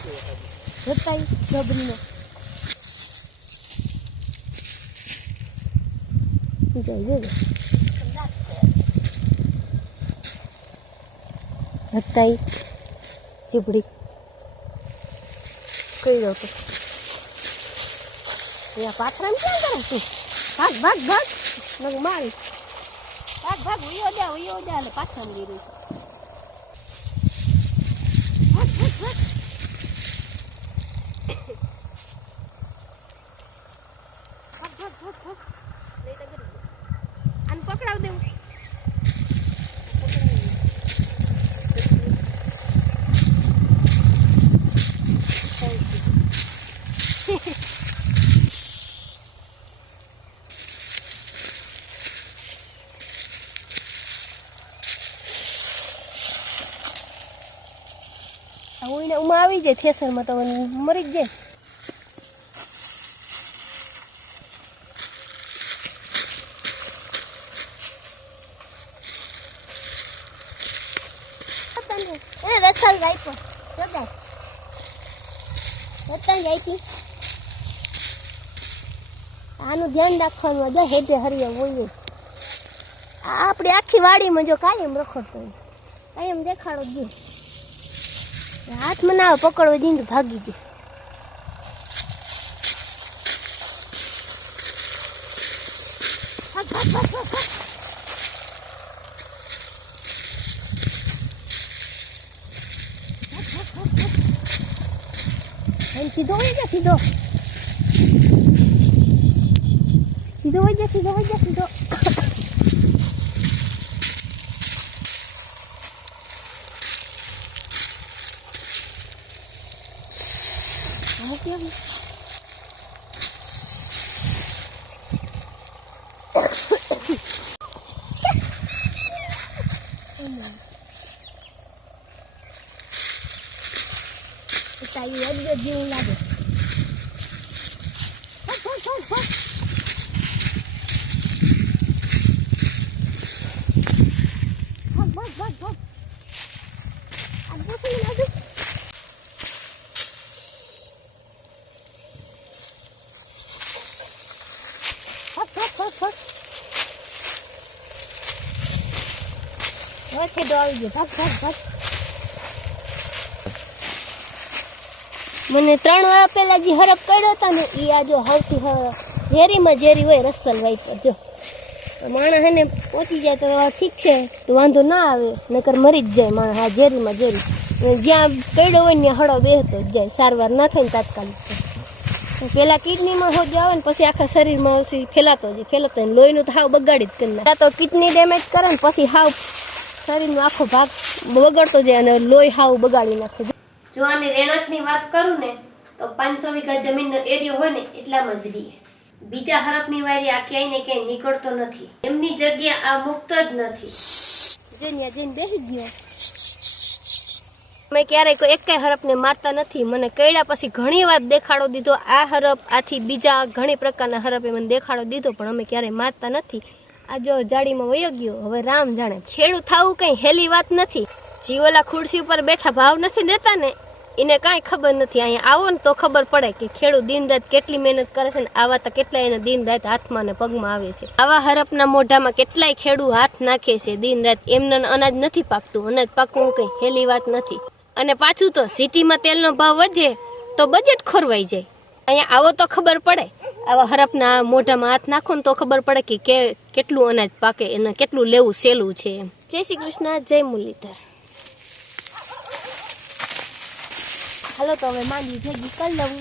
હતાઈ ગબરીનો હતાઈ ચીપડી કઈ દઉં તો પાથરા ક્યાં કરે તું ભાગ ભાગ ભાગ નવું મારી ભાગ ભાગ ઉયો જા એટલે પાથરા મળી રહ્યું ભાગ ભાગ ભાગ આને પકડાવ દેવું હું ઉમાં આવી જાય થેસરમાં તો મરી જ જાય રસ્તા જાય પણ રસ્તા જાય આનું ધ્યાન રાખવાનું જો હેઠે હરિયા હોય આપણી આખી વાડીમાં જો કાયમ રખડતો હોય કાયમ દેખાડો જ હાથમાં ના પકડવો જઈને ભાગી જાય સીધો હોય જા સીધો સીધો હોય જા સીધો હોય જા સીધો જેવું લાગે મને 3 વાર પેલા જે હરપ કર્યો હતો ને એ આ જો સૌથી ઝેરીમાં ઝેરી હોય રસલ વાઈપર જો માણસ એને પહોંચી જાય તો ઠીક છે તો વાંધો ના આવે નકર મરી જ જાય માણસ આ ઝેરીમાં ઝેરી જ્યાં કર્યો હોય ને હળો બેહતો જ જાય સારવાર ના થાય ને તાત્કાલિક પેલા કિડનીમાં હોજ આવે ને પછી આખા શરીરમાં ફેલાતો ને લોહીનું તો હાવ બગાડી જ કરી નાખે તો કિડની ડેમેજ કરે ને પછી હાવ શરીરનો આખો ભાગ બગડતો જાય અને લોહી હાવ બગાડી નાખે જો આની રહેણાંકની વાત કરું ને તો 500 વીઘા જમીનનો એરિયો હોય ને એટલામાં જ રહીએ બીજા હરપની વારી આ ક્યાંય ને ક્યાંય નીકળતો નથી એમની જગ્યા આ મુક્ત જ નથી જઈને બેસી ગયો મેં ક્યારેય એકેય હરપને મારતા નથી મને કઈડા પછી ઘણી વાર દેખાડો દીધો આ હરપ આથી બીજા ઘણી પ્રકારના હરપે મને દેખાડો દીધો પણ અમે ક્યારેય મારતા નથી આ જો જાડીમાં વયો ગયો હવે રામ જાણે ખેડૂત થવું કઈ હેલી વાત નથી જીવોલા ખુરશી ઉપર બેઠા ભાવ નથી દેતા ને એને કાંઈ ખબર નથી અહીંયા આવો ને તો ખબર પડે કે ખેડૂત દિન રાત કેટલી મહેનત કરે છે ને આવા તો કેટલા એને દિન રાત હાથમાં ને પગમાં આવે છે આવા હરપના મોઢામાં કેટલાય ખેડૂત હાથ નાખે છે દિન રાત એમને અનાજ નથી પાકતું અનાજ પાકવું કઈ હેલી વાત નથી અને પાછું તો સિટીમાં તેલનો ભાવ વધે તો બજેટ ખોરવાઈ જાય અહીંયા આવો તો ખબર પડે આવા હરપના મોઢામાં હાથ નાખો ને તો ખબર પડે કે કેટલું અનાજ પાકે અને કેટલું લેવું સહેલું છે એમ જય શ્રી કૃષ્ણ જય મુરલીધર હાલો તો હવે માંડી ભેગી કરી લઉં